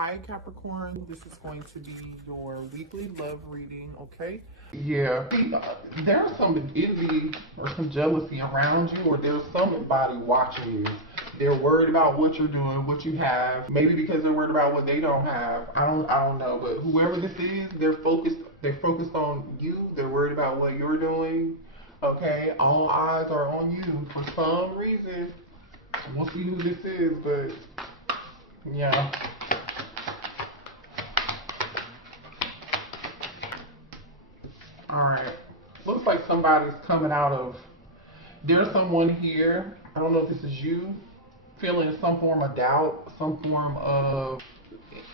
Hi Capricorn, this is going to be your weekly love reading, okay? Yeah, there's some envy or some jealousy around you, or there's somebody watching you. They're worried about what you're doing, what you have. Maybe because they're worried about what they don't have. I don't know, but whoever this is, they're focused on you. They're worried about what you're doing. Okay, all eyes are on you for some reason. We'll see who this is, but yeah. Alright. Looks like somebody's coming out of, there's someone here, I don't know if this is you, feeling some form of doubt, some form of,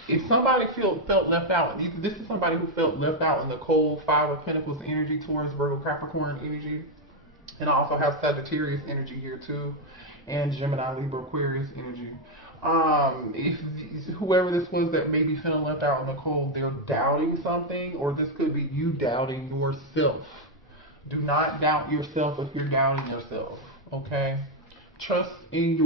if somebody felt left out, this is somebody who felt left out in the cold Five of Pentacles energy towards Virgo Capricorn energy. And I also have Sagittarius energy here too, and Gemini, Libra, Aquarius energy. If whoever this was that may be feeling left out in the cold, they're doubting something, or this could be you doubting yourself. Do not doubt yourself if you're doubting yourself, okay? Trust in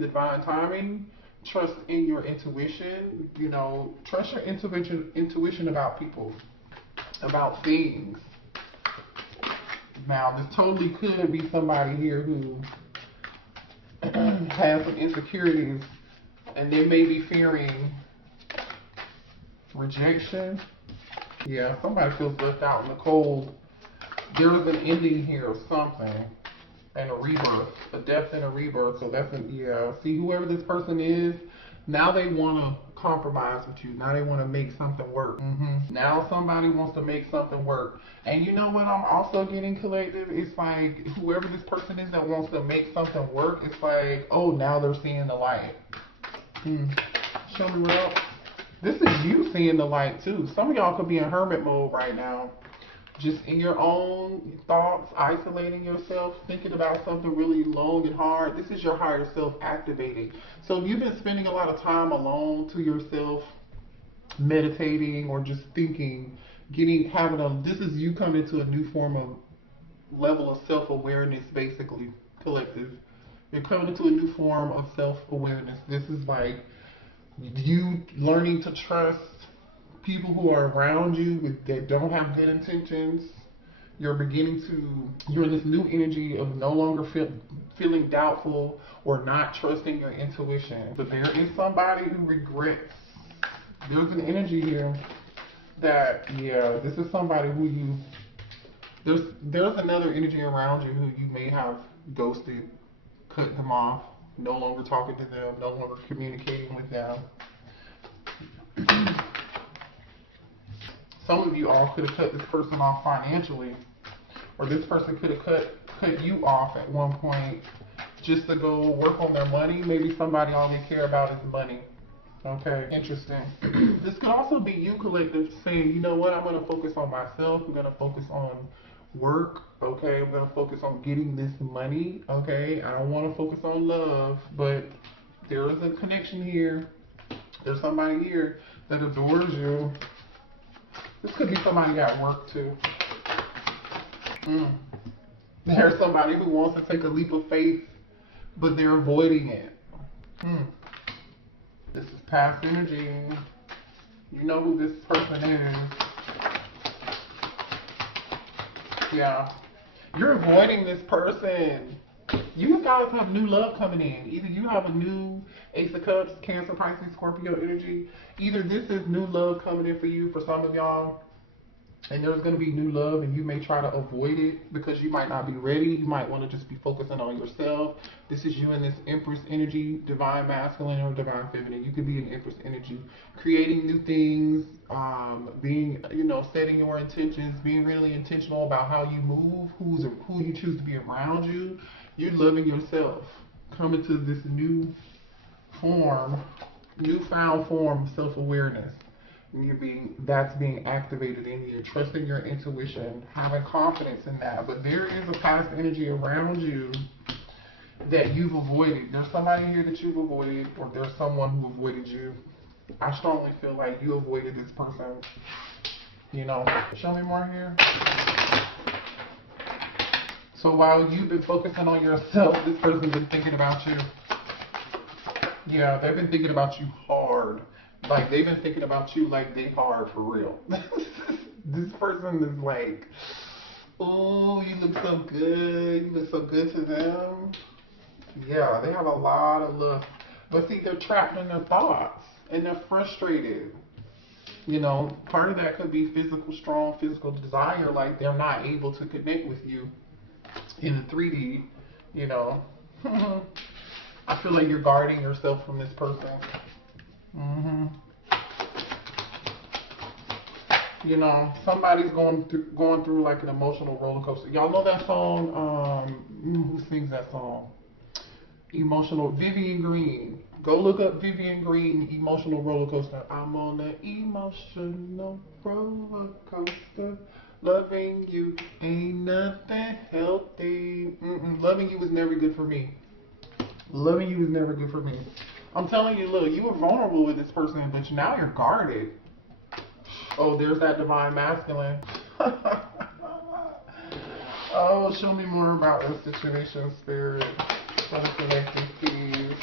divine timing. Trust in your intuition. You know, trust your intuition about people, about things. Now, this totally could be somebody here who has some insecurities, and they may be fearing rejection. Yeah, somebody feels left out in the cold. There's an ending here of something, and a rebirth, a death and a rebirth. So that's see, whoever this person is, now they want to compromise with you. Now they want to make something work. Now somebody wants to make something work. And you know what I'm also getting, collective? It's like whoever this person is that wants to make something work, it's like, oh, now they're seeing the light. Show me what else. This is you seeing the light too. Some of y'all could be in hermit mode right now. Just in your own thoughts, isolating yourself, thinking about something really long and hard. This is your higher self activating. So if you've been spending a lot of time alone to yourself, meditating or just thinking, this is you coming to a new form of level of self-awareness, basically, collective. You're coming into a new form of self-awareness. This is like you learning to trust people who are around you that don't have good intentions. You're in this new energy of no longer feeling doubtful or not trusting your intuition. But there is somebody who regrets. There's an energy here that, this is somebody who there's another energy around you who you may have ghosted, cut them off, no longer talking to them, no longer communicating with them. Some of you all could have cut this person off financially, or this person could have cut you off at one point just to go work on their money. Maybe somebody all they care about is money. Okay, interesting. This could also be you, collective, saying, you know what, I'm going to focus on myself. I'm going to focus on work. Okay, I'm going to focus on getting this money. Okay, I don't want to focus on love, but there is a connection here. There's somebody here that adores you. This could be somebody at work too. There's somebody who wants to take a leap of faith, but they're avoiding it. This is past energy. You know who this person is. Yeah. You're avoiding this person. You guys have new love coming in. Either you have a new Ace of Cups, Cancer, Pisces, Scorpio energy. Either this is new love coming in for you, for some of y'all, and there's going to be new love, and you may try to avoid it because you might not be ready. You might want to just be focusing on yourself. This is you in this Empress energy, divine masculine or divine feminine. You could be an Empress energy, creating new things, being, setting your intentions, being really intentional about how you move, who you choose to be around you. You're loving yourself, coming to this newfound form of self-awareness. That's being activated in you, trusting your intuition, having confidence in that. But there is a past energy around you that you've avoided. There's somebody here that you've avoided, or there's someone who avoided you. I strongly feel like you avoided this person. Show me more here. So while you've been focusing on yourself, this person's been thinking about you. Yeah, they've been thinking about you hard. Like, they've been thinking about you like they hard for real. This person is like, oh, you look so good. You look so good to them. Yeah, they have a lot of love. But see, they're trapped in their thoughts and they're frustrated. You know, part of that could be strong physical desire. Like, they're not able to connect with you in the 3D, you know. I feel like you're guarding yourself from this person. You know, somebody's going through like an emotional roller coaster. Y'all know that song? Who sings that song? Emotional, Vivian Green. Go look up Vivian Green, Emotional Roller Coaster. I'm on an emotional roller coaster. Loving you ain't nothing healthy. Loving you was never good for me. Loving you was never good for me. I'm telling you, look, you were vulnerable with this person, but now you're guarded. Oh, there's that divine masculine. Oh, show me more about this situation, spirit. Please.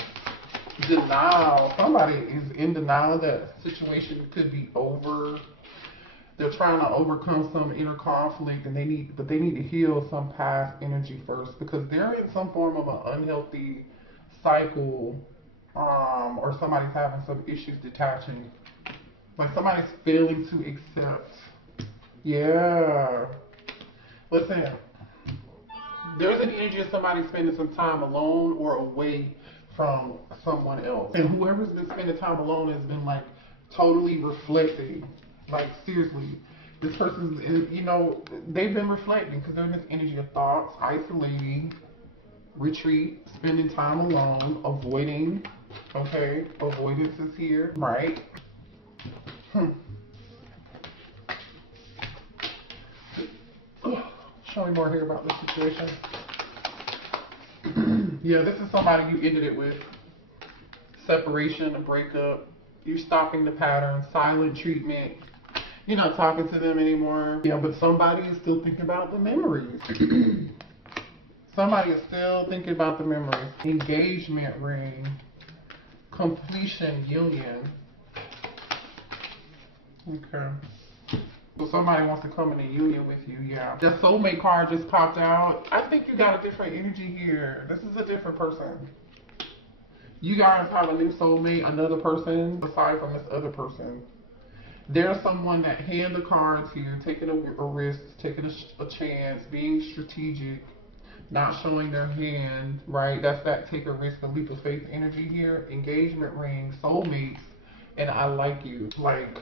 Denial. Somebody is in denial that situation could be over. They're trying to overcome some inner conflict, and they need to heal some past energy first, because they're in some form of an unhealthy cycle, or somebody's having some issues detaching. Like, somebody's failing to accept. Yeah. Listen. There's an energy of somebody spending some time alone or away from someone else. And whoever's been spending time alone has been like totally reflecting. Like, seriously, this person's, you know, they've been reflecting because they're in this energy of thoughts, isolating, retreat, spending time alone, avoiding. Okay, avoidance is here, right? Show me more here about this situation. Yeah, this is somebody you ended it with. Separation, a breakup. You're stopping the pattern, silent treatment. You're not talking to them anymore. Yeah, but somebody is still thinking about the memories. Somebody is still thinking about the memories. Engagement ring. Completion, union. Okay. So somebody wants to come in a union with you, yeah. The soulmate card just popped out. I think you got a different energy here. This is a different person. You guys have a new soulmate, another person, aside from this other person. There's someone that hand the cards here, taking a risk, taking a chance, being strategic, not showing their hand, right? That's that take a risk, a leap of faith energy here. Engagement ring, soulmates, and I like you. Like,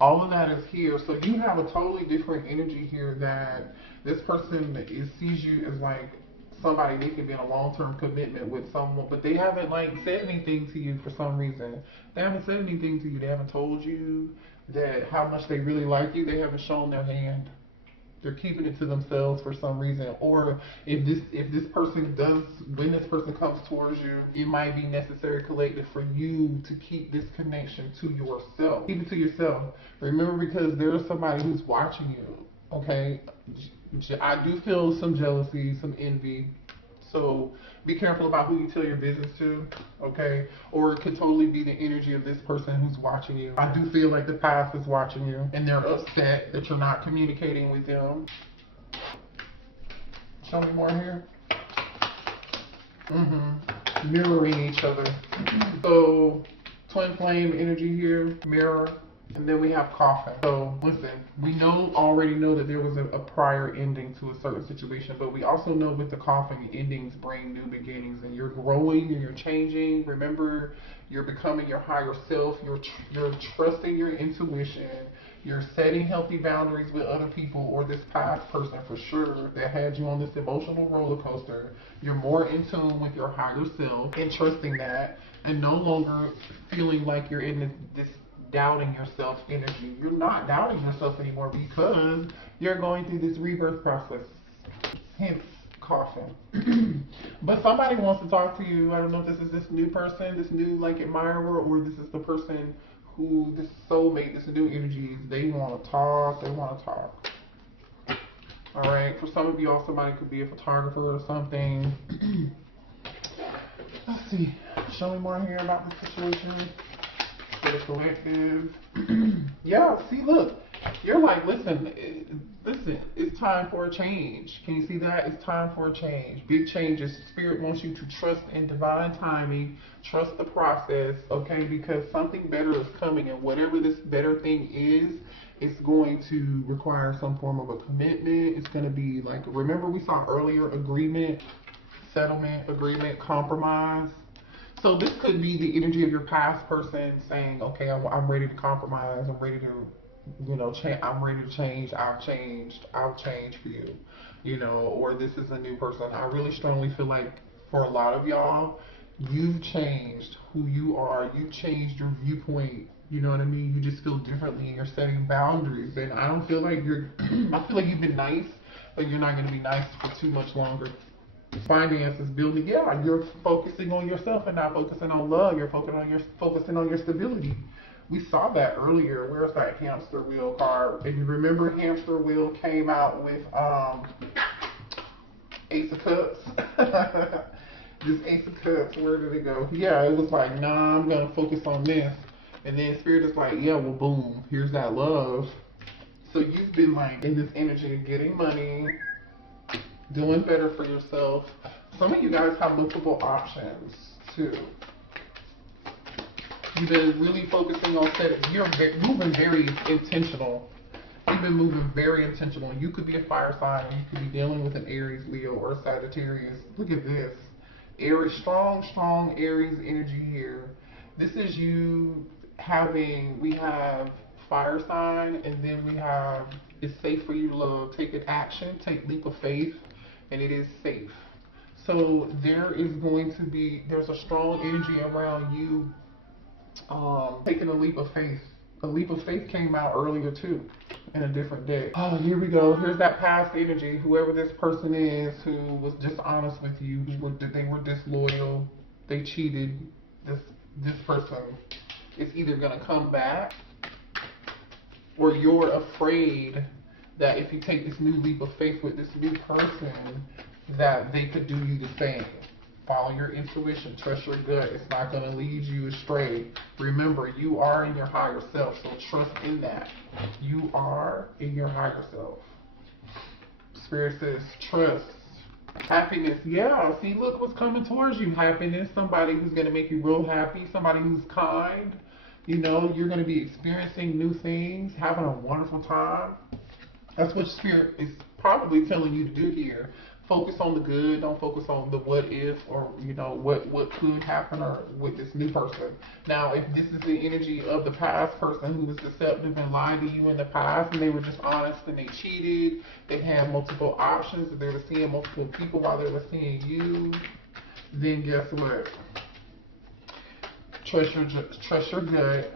all of that is here. So you have a totally different energy here, that this person sees you as like somebody they can be in a long-term commitment with someone, but they haven't like said anything to you for some reason. They haven't said anything to you. They haven't told you that how much they really like you. They haven't shown their hand. They're keeping it to themselves for some reason. Or if this person does, when this person comes towards you, it might be necessary collective for you to keep this connection to yourself. Keep it to yourself. Remember, because there's somebody who's watching you. Okay, I do feel some jealousy, some envy. So be careful about who you tell your business to, okay? Or it could totally be the energy of this person who's watching you. I do feel like the past is watching you, and they're upset that you're not communicating with them. Show me more here. Mirroring each other. So twin flame energy here, mirror. And then we have coffin. So listen, we already know that there was a prior ending to a certain situation, but we also know with the coffin, endings bring new beginnings, and you're growing and you're changing. Remember, you're becoming your higher self. You're trusting your intuition. You're setting healthy boundaries with other people or this past person for sure that had you on this emotional roller coaster. You're more in tune with your higher self and trusting that, and no longer feeling like you're in this doubting yourself energy. You're not doubting yourself anymore because you're going through this rebirth process. Hence, coffin. But somebody wants to talk to you. I don't know if this is this new person, this new like admirer, or this is the person who, this soulmate, this new energy, they want to talk, All right, for some of y'all, somebody could be a photographer or something. Let's see, show me more here about the situation. The the collective. Yeah, see, look. You're like, listen, it's time for a change. Can you see that? It's time for a change. Big changes. Spirit wants you to trust in divine timing. Trust the process, okay? Because something better is coming, and whatever this better thing is, it's going to require some form of a commitment. It's going to be like, remember we saw earlier, agreement, settlement, agreement, compromise. So this could be the energy of your past person saying, okay, I'm ready to compromise. I'm ready to, I'm ready to change. I've changed for you, or this is a new person. I really strongly feel like for a lot of y'all, you've changed who you are. You've changed your viewpoint. You know what I mean? You just feel differently and you're setting boundaries. And I don't feel like I feel like you've been nice, but you're not going to be nice for too much longer. Finances, building, yeah, you're focusing on yourself and not focusing on love. You're focusing on your stability. We saw that earlier. Where's that hamster wheel card? If you remember, hamster wheel came out with Ace of Cups. This Ace of Cups, where did it go? Yeah, it was like, nah, I'm gonna focus on this. And then Spirit is like, yeah, well, boom, here's that love. So you've been like in this energy of getting money, doing better for yourself. Some of you guys have multiple options too. You've been really focusing on you're moving very intentional. You've been moving very intentional. You could be a fire sign, and you could be dealing with an Aries, Leo, or Sagittarius. Look at this. Aries, strong Aries energy here. This is you we have fire sign, and then we have, it's safe for you to love. Take an action, take leap of faith, and it is safe. So there's a strong energy around you taking a leap of faith. A leap of faith came out earlier too, in a different day. Oh, here we go. Here's that past energy. Whoever this person is who was dishonest with you, they were disloyal, they cheated. This person is either gonna come back, or you're afraid that if you take this new leap of faith with this new person, that they could do you the same. Follow your intuition, trust your gut. It's not going to lead you astray. Remember, you are in your higher self, so trust in that. You are in your higher self. Spirit says, trust. Happiness, yeah. See, look what's coming towards you. Happiness, somebody who's going to make you real happy, somebody who's kind. You're going to be experiencing new things, having a wonderful time. That's what Spirit is probably telling you to do here. Focus on the good, don't focus on the what if, or what could happen, or with this new person. Now, if this is the energy of the past person who was deceptive and lied to you in the past, and they were dishonest and they cheated, they had multiple options, they were seeing multiple people while they were seeing you, then guess what? Trust your gut.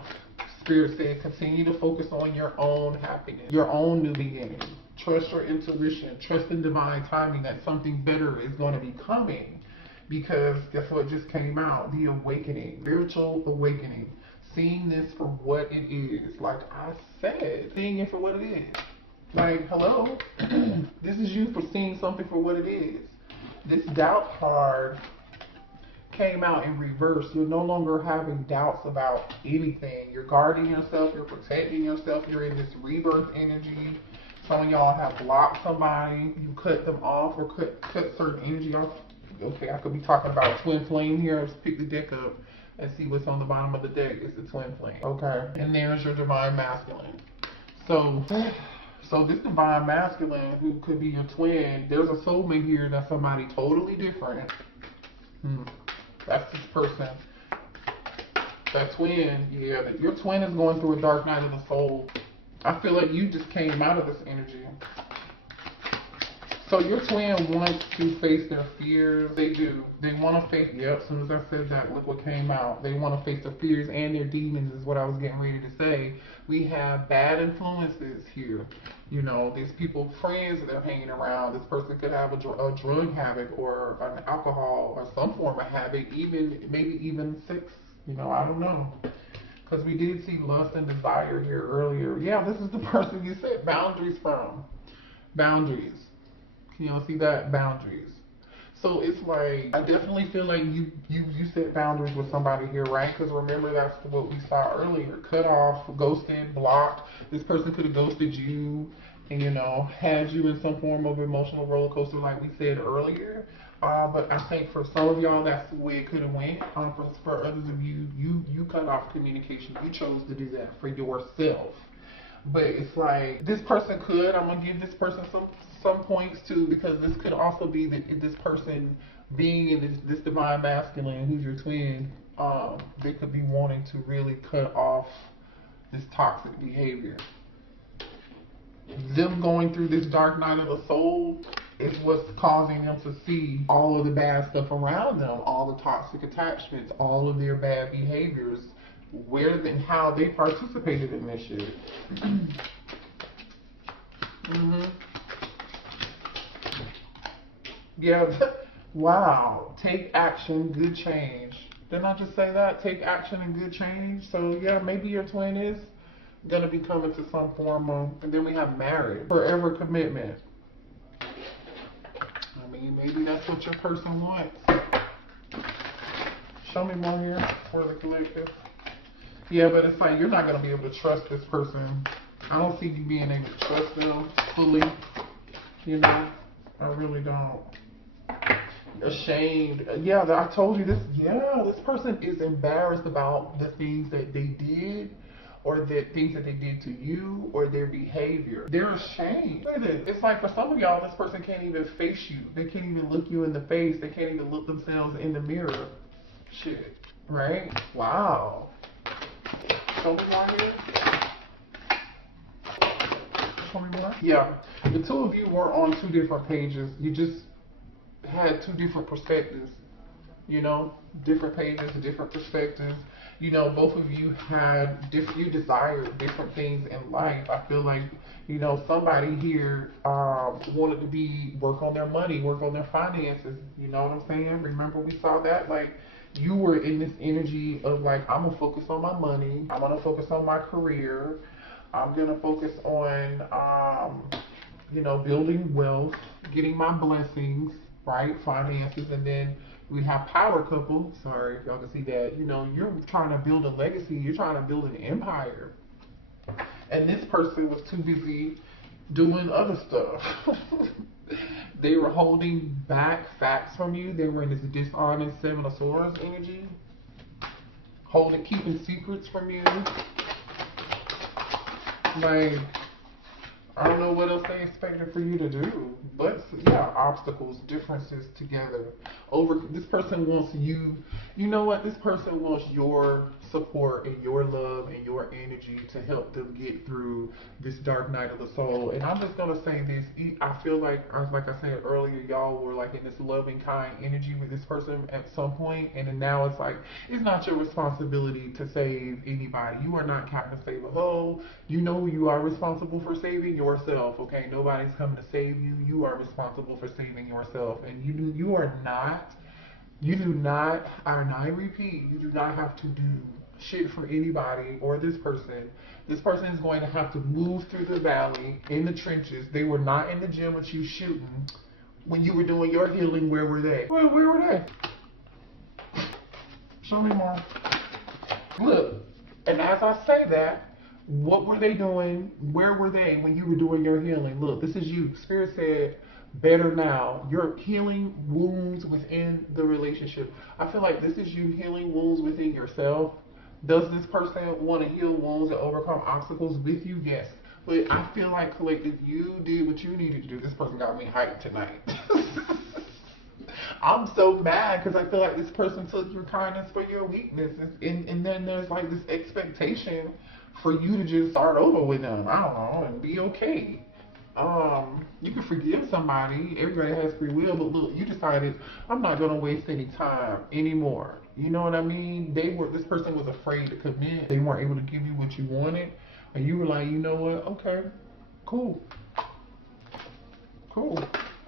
Spirit said, continue to focus on your own happiness, your own new beginning. Trust your intuition. Trust in divine timing that something better is going to be coming. Because guess what just came out? The awakening. Spiritual awakening. Seeing this for what it is. Like I said, seeing it for what it is. Like, hello? This is you for seeing something for what it is. This doubt card came out in reverse. You're no longer having doubts about anything. You're guarding yourself. You're protecting yourself. You're in this rebirth energy. Some of y'all have blocked somebody. You cut them off, or cut certain energy off. Okay, I could be talking about twin flame here. Let's pick the deck up and see what's on the bottom of the deck. It's the twin flame. Okay, and there's your divine masculine. So this divine masculine, who could be your twin, there's a soulmate here that's somebody totally different. That's this person. That twin, yeah, your twin is going through a dark night of the soul. I feel like you just came out of this energy. So your twin wants to face their fears. They do. They want to face, yep, as soon as I said that, look what came out. They want to face their fears and their demons is what I was getting ready to say. We have bad influences here. These people, friends that they're hanging around. This person could have a drug habit, or an alcohol, or some form of habit, maybe even sex. I don't know. Because we did see lust and desire here earlier. Yeah, this is the person you set boundaries from. Boundaries. Can y'all see that? Boundaries. So it's like, I definitely feel like you set boundaries with somebody here, right? Because remember, that's what we saw earlier. Cut off, ghosted, blocked. This person could have ghosted you and, you know, had you in some form of emotional roller coaster like we said earlier. But I think for some of y'all, that's the way it could have went. For others of you, you cut off communication. You chose to do that for yourself. But it's like, this person could, I'm gonna give this person some points too, because this could also be that this person being in this divine masculine, who's your twin, they could be wanting to really cut off this toxic behavior. Them going through this dark night of the soul is what's causing them to see all of the bad stuff around them, all the toxic attachments, all of their bad behaviors, where and how they participated in this shit. Yeah. Wow. Take action, good change. Didn't I just say that? Take action and good change. So yeah, maybe your twin is gonna be coming to some form of, and then we have marriage, forever commitment. I mean, maybe that's what your person wants. Show me more here for the collective. Yeah, but it's like, you're not going to be able to trust this person. I don't see you being able to trust them fully. You know, I really don't. Ashamed. Yeah, I told you this. Yeah, this person is embarrassed about the things that they did, or the things that they did to you, or their behavior. They're ashamed. Look at this. It's like, for some of y'all, this person can't even face you. They can't even look you in the face. They can't even look themselves in the mirror. Shit. Right? Wow. Show me more here. Show me more. Yeah. The two of you were on two different pages. You just had two different perspectives. You know, different pages, different perspectives. You know, both of you had you desired different things in life. I feel like, you know, somebody here wanted to work on their money, work on their finances. You know what I'm saying? Remember we saw that? Like, you were in this energy of like, I'm gonna focus on my money. I'm gonna focus on my career. I'm gonna focus on, you know, building wealth, getting my blessings, right? Finances. And then we have power couple. Sorry if y'all can see that. You know, you're trying to build a legacy. You're trying to build an empire. And this person was too busy doing other stuff. They were holding back facts from you. They were in this dishonest Seven of Swords energy. Keeping secrets from you. Like, I don't know what else they expected for you to do. But yeah, obstacles, differences together. This person wants you know what? This person wants your support and your love and your energy to help them get through this dark night of the soul. And I'm just gonna say this, I feel like I said earlier, y'all were like in this loving, kind energy with this person at some point, and then now it's like, it's not your responsibility to save anybody. You are not Captain Save a Ho. You know you are responsible for saving yourself, okay? Nobody's coming to save you. You are responsible for saving yourself. And I repeat, you do not have to do shit for anybody or this person. This person is going to have to move through the valley, in the trenches. They were not in the gym with you shooting. When you were doing your healing, where were they? Where were they? Show me more. Look, and as I say that, what were they doing? Where were they when you were doing your healing? Look, this is you. Spirit said, better now. You're healing wounds within the relationship. I feel like this is you healing wounds within yourself. Does this person want to heal wounds and overcome obstacles with you? Yes. But I feel like, collective, you did what you needed to do. This person got me hyped tonight. I'm so mad because I feel like this person took your kindness for your weakness. And then there's like this expectation for you to just start over with them. I don't know, and be okay. You can forgive somebody. Everybody has free will, but look, you decided, I'm not gonna waste any time anymore. You know what I mean? This person was afraid to commit. They weren't able to give you what you wanted, and you were like, you know what? Okay, cool.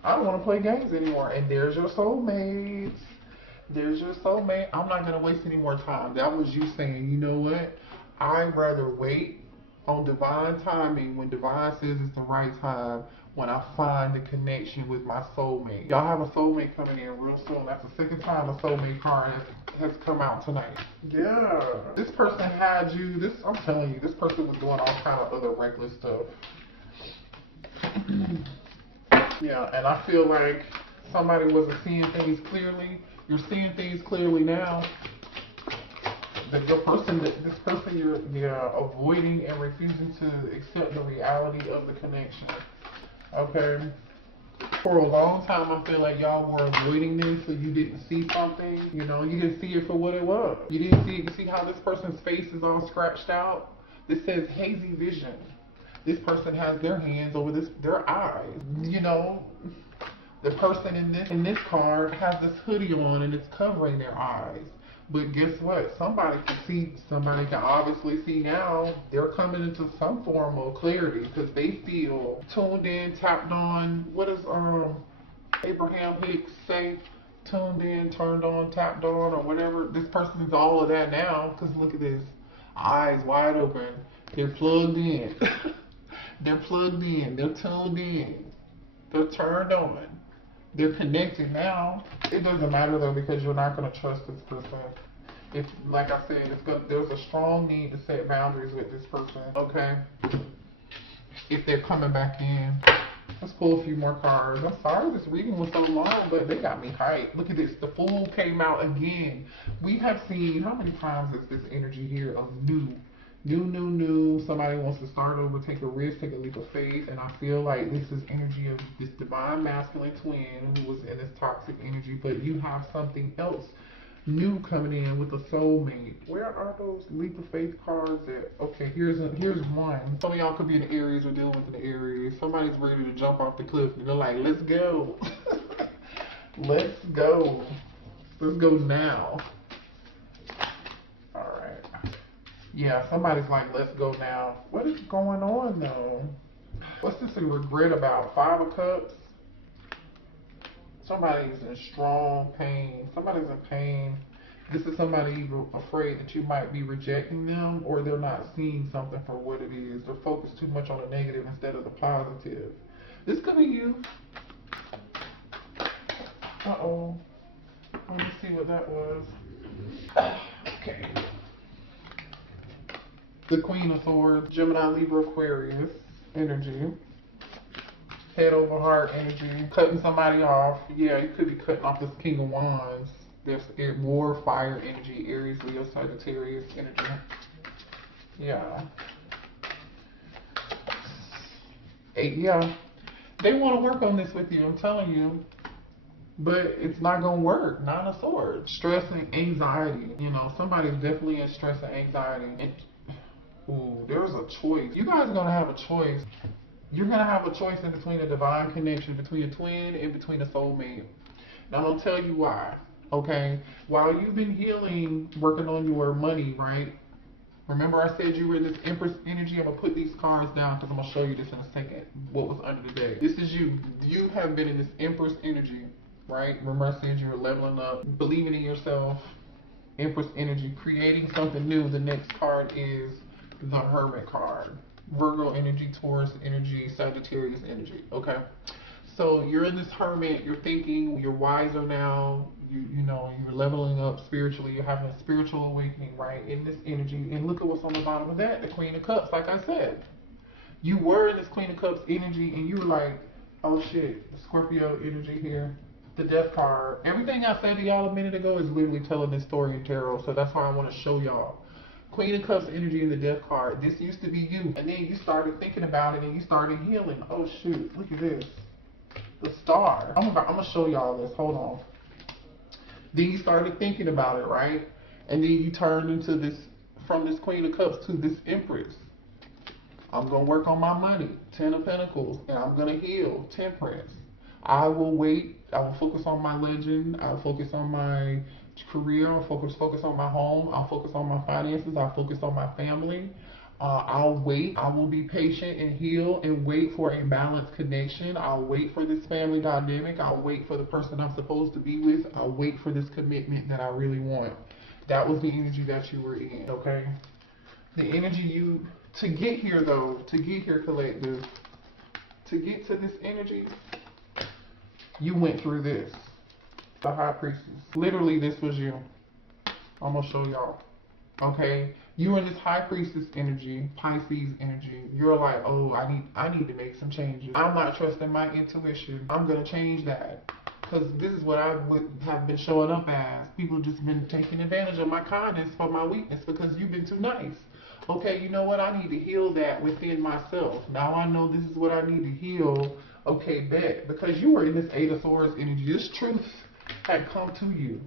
I don't want to play games anymore. And there's your soulmates. There's your soulmate. I'm not gonna waste any more time. That was you saying, you know what? I'd rather wait on divine timing, when divine says it's the right time, when I find the connection with my soulmate. Y'all have a soulmate coming in real soon. That's the second time a soulmate card has come out tonight. Yeah. This person had you, I'm telling you, this person was doing all kind of other reckless stuff. Yeah, and I feel like somebody wasn't seeing things clearly. You're seeing things clearly now. That this person you're avoiding and refusing to accept the reality of the connection. Okay? For a long time, I feel like y'all were avoiding this, so you didn't see something. You know, you didn't see it for what it was. You didn't see it. You see how this person's face is all scratched out? This says hazy vision. This person has their hands over their eyes. You know, the person in this card has this hoodie on and it's covering their eyes. But guess what? Somebody can obviously see now. They're coming into some form of clarity because they feel tuned in, tapped on. What does Abraham Hicks say? Tuned in, turned on, tapped on, or whatever. This person's all of that now because look at this. Eyes wide open. They're plugged in. They're plugged in. They're tuned in. They're turned on. They're connected now. It doesn't matter though because you're not going to trust this person. If, like I said, there's a strong need to set boundaries with this person. Okay. If they're coming back in. Let's pull a few more cards. I'm sorry this reading was so long, but they got me hyped. Look at this. The Fool came out again. We have seen, how many times is this energy here of new? Somebody wants to start over, take a risk, take a leap of faith, and I feel like this is energy of this divine masculine twin who was in this toxic energy, but you have something else new coming in with a soulmate. Where are those leap of faith cards at? Okay, here's one. Some of y'all could be in the Aries or dealing with the Aries. Somebody's ready to jump off the cliff and they're like, let's go. Let's go. Let's go now. Yeah, somebody's like, let's go now. What is going on though? What's this a regret about? 5 of Cups? Somebody's in strong pain. Somebody's in pain. This is somebody afraid that you might be rejecting them or they're not seeing something for what it is. They're focused too much on the negative instead of the positive. This could be you. Uh-oh. Let me see what that was. Okay. The Queen of Swords, Gemini, Libra, Aquarius energy. Head over heart energy. Cutting somebody off. Yeah, you could be cutting off this King of Wands. There's war, fire energy, Aries, Leo, Sagittarius energy. Yeah. Yeah. They want to work on this with you, I'm telling you. But it's not going to work. 9 of Swords. Stress and anxiety. You know, somebody's definitely in stress and anxiety. Ooh, there's a choice. You guys are going to have a choice. You're going to have a choice in between a divine connection, between a twin, and between a soulmate. Now, I'm going to tell you why, okay? While you've been healing, working on your money, right? Remember I said you were in this Empress energy? I'm going to put these cards down because I'm going to show you this in a second, what was under the deck. This is you. You have been in this Empress energy, right? Remember I said you were leveling up, believing in yourself, Empress energy, creating something new. The next card is the Hermit card. Virgo energy, Taurus energy, Sagittarius energy. Okay, so you're in this Hermit. You're thinking. You're wiser now. You know you're leveling up spiritually. You're having a spiritual awakening, right? In this energy. And look at what's on the bottom of that. The Queen of Cups. Like I said, you were in this Queen of Cups energy, and you were like, oh shit, the Scorpio energy here. The Death card. Everything I said to y'all a minute ago is literally telling this story in tarot. So that's why I want to show y'all. Queen of Cups energy in the Death card. This used to be you. And then you started thinking about it and you started healing. Oh shoot, look at this. The Star. I'm going to show y'all this. Hold on. Then you started thinking about it, right? And then you turned into this, from this Queen of Cups to this Empress. I'm going to work on my money. 10 of Pentacles. And I'm going to heal. Temperance. I will wait. I will focus on my legend. I'll focus on my career. I'll focus on my home. I'll focus on my finances. I'll focus on my family. I'll wait. I will be patient and heal and wait for a balanced connection. I'll wait for this family dynamic. I'll wait for the person I'm supposed to be with. I'll wait for this commitment that I really want. That was the energy that you were in, okay? The energy to get here though, to get here, collective, to get to this energy, you went through this. The High Priestess. Literally, this was you. I'm gonna show y'all. Okay, you in this High Priestess energy, Pisces energy. You're like, oh, I need to make some changes. I'm not trusting my intuition. I'm gonna change that, because this is what I would have been showing up as. People just been taking advantage of my kindness for my weakness because you've been too nice. Okay, you know what? I need to heal that within myself. Now I know this is what I need to heal. Okay, bet, because you were in this Eight of Swords energy. This truth had come to you.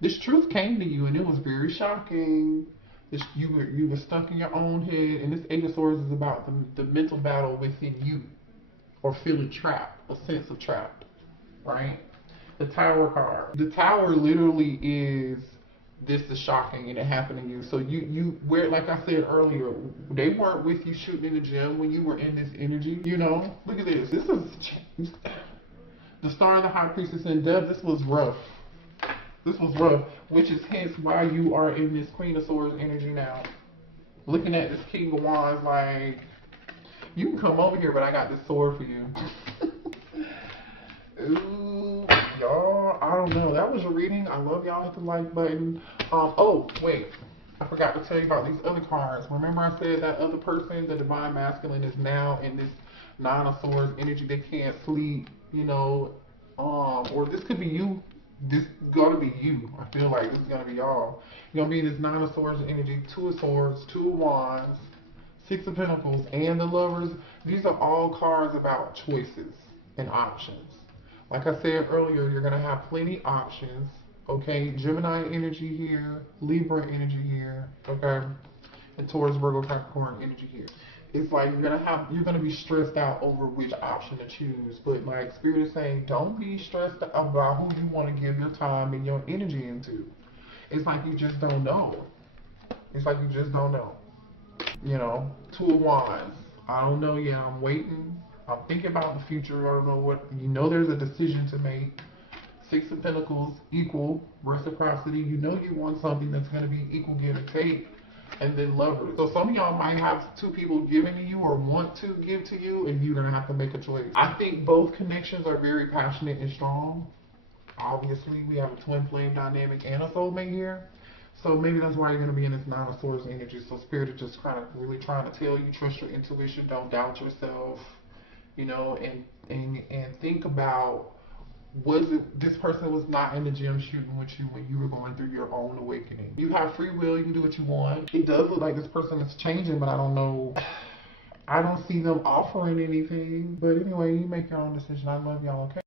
This truth came to you, and it was very shocking. You were stuck in your own head, and this Eight of Swords is about the mental battle within you, or feeling trapped, a sense of trapped, right? The Tower card. The Tower literally is, this is shocking, and it happened to you. So where, like I said earlier, they weren't with you shooting in the gym when you were in this energy. You know, look at this. This is the Star of the High Priestess in Depth. This was rough. This was rough, which is hence why you are in this Queen of Swords energy now. Looking at this King of Wands, like, you can come over here, but I got this sword for you. Ooh, y'all, I don't know. That was a reading. I love y'all. Hit the like button. Oh, wait. I forgot to tell you about these other cards. Remember I said that other person, the Divine Masculine, is now in this Nine of Swords energy. They can't sleep, you know, or this could be you. This is gonna be you. I feel like this is gonna be y'all. You're gonna be this Nine of Swords energy, Two of Swords, Two of Wands, Six of Pentacles, and the Lovers. These are all cards about choices and options. Like I said earlier, you're gonna have plenty options. Okay, Gemini energy here, Libra energy here, okay, and Taurus, Virgo, Capricorn energy here. It's like you're gonna be stressed out over which option to choose. But like Spirit is saying, don't be stressed about who you want to give your time and your energy into. It's like you just don't know. It's like you just don't know. You know, Two of Wands. I don't know yet. I'm waiting. I'm thinking about the future. I don't know what. You know, there's a decision to make. Six of Pentacles, equal reciprocity. You know you want something that's going to be equal give and take. And then Lovers. So some of y'all might have two people giving to you or want to give to you, and you're going to have to make a choice. I think both connections are very passionate and strong. Obviously, we have a twin flame dynamic and a soulmate here. So maybe that's why you're going to be in this Nine of Swords energy. So Spirit is just kind of really trying to tell you, trust your intuition, don't doubt yourself, you know, and think about, was it this person was not in the gym shooting with you when you were going through your own awakening? You have free will, you can do what you want. It does look like this person is changing, but I don't know. I don't see them offering anything. But anyway, you make your own decision. I love y'all, okay?